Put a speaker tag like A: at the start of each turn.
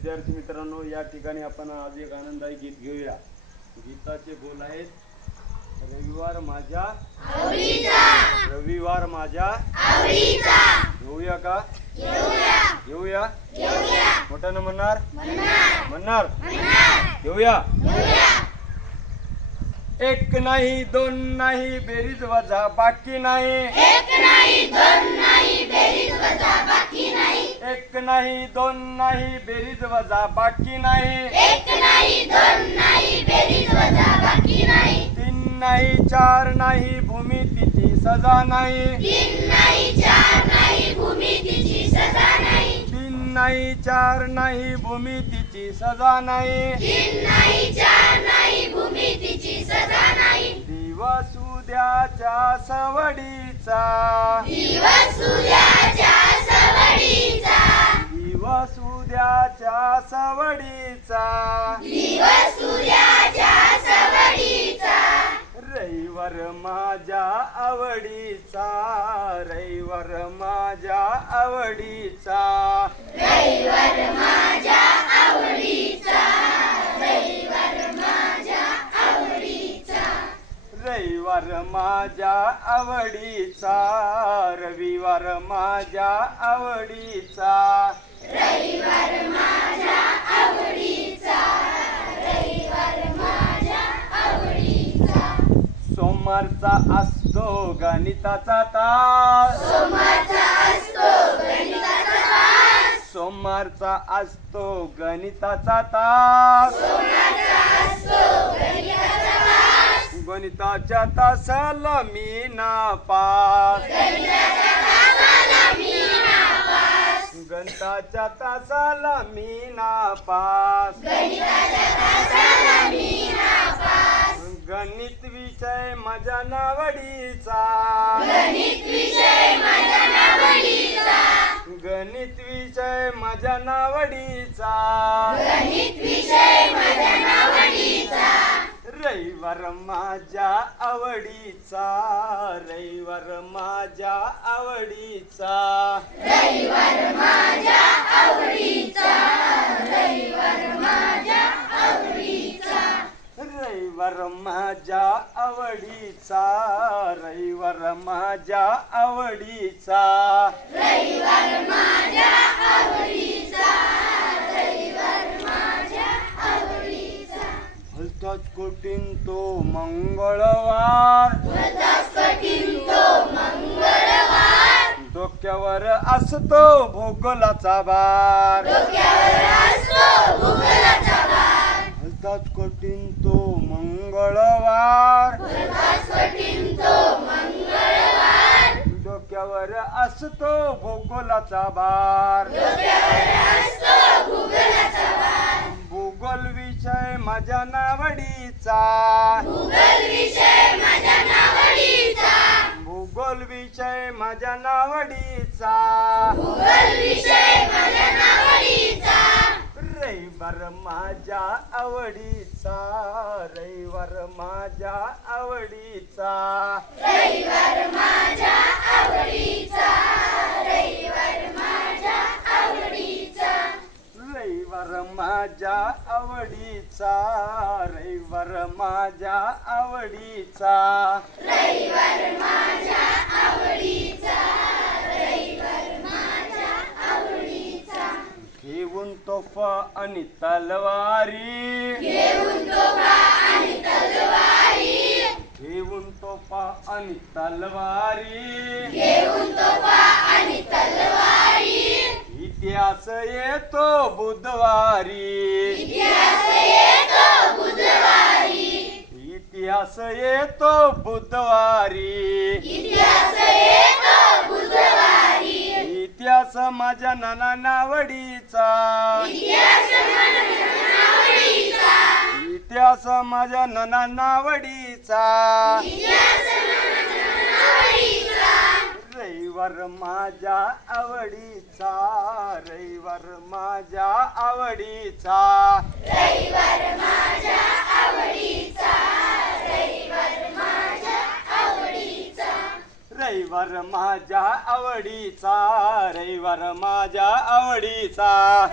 A: विद्यार्थी मित्रांनो या ठिकाणी आपण आज एक आनंदायी गीत घेऊया. गीताचे बोल आहेत रविवार माझ्या रविवार माझ्या घेऊया का? घेऊया मोठ्यानं म्हणणार? म्हणणार. घेऊया एक नाही दोन नाही बेरीज वजा बाकी नाही. एक नाही दोन नाही बेरीज वजा बाकी नाही. तीन नाही चार नाही भूमितीची सजा नाही. तीन नाही चार नाही भूमितीची सजा नाही. दिवस उद्याच्या सवडीचा. दिवस उद्याच्या सवडीचा. रविवार माझ्या आवडीचा. रविवार माझ्या आवडीचा. रविवार माझ्या आवडीचा. रविवार माझ्या आवडीचा सोमवारचा असतो गणिताचा तास. सोमवारचा असतो गणिताचा तास. गणिताच्या तासाला मी नापास. गणिताच्या तासाला मी नापास. गणित विषय माझ्या नावडीचा. गणित विषय माझ्या नावडीचा. रविवार माझ्या आवडीचा रविवार माझ्या आवडीचा. रविवार माझ्या आवडीचा रविवार माझ्या आवडीचा. भलताच कोटीन तो मंगळवार. डोक्यावर असतो भोगलाचा बार भलताच कोटीन तो मंगळवार. डोक्यावर असतो भूगोलाचा बार भूगोल विषय माझ्या नावडीचा. भूगोल विषय माझ्या नावडीचा. रविवार माझ्या आवडीचा. रविवार माझ्या आवडीचा. रविवार आवडीचा रविवार माझ्या आवडीचा. घेऊन तोफ आणि तलवारी. घेऊन तोफा आणि तलवारी. इतिहास येतो बुधवारी. इतिहास येतो बुधवारी. इतिहास माझ्या नाना नावडीचा इतिहास माझ्या नाना नावडीचा रविवार माझ्या आवडीचा रविवार माझ्या आवडीचा. रविवार माझ्या आवडीचा रविवार माझ्या आवडीचा.